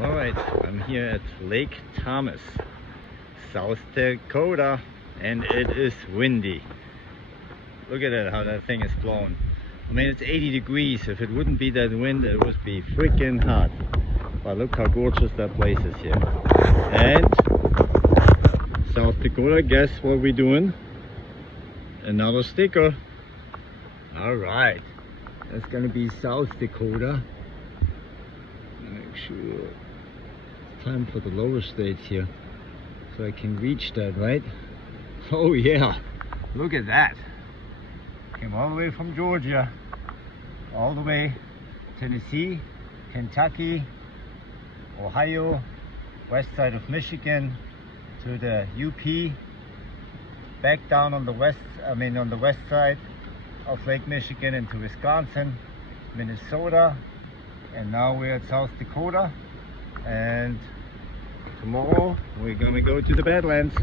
Alright, I'm here at Lake Thomas, South Dakota, and it is windy. Look at that, how that thing is blowing. I mean, it's 80 degrees. If it wouldn't be that wind, it would be freaking hot. But look how gorgeous that place is here. And South Dakota, guess what we're doing? Another sticker. Alright, that's gonna be South Dakota. Make sure it's time for the lower states here, so I can reach that, right? Oh yeah, look at that. Came all the way from Georgia, all the way Tennessee, Kentucky, Ohio, west side of Michigan to the UP, back down on the west side of Lake Michigan into Wisconsin, Minnesota, and now we're at South Dakota, and tomorrow we're gonna go to the Badlands.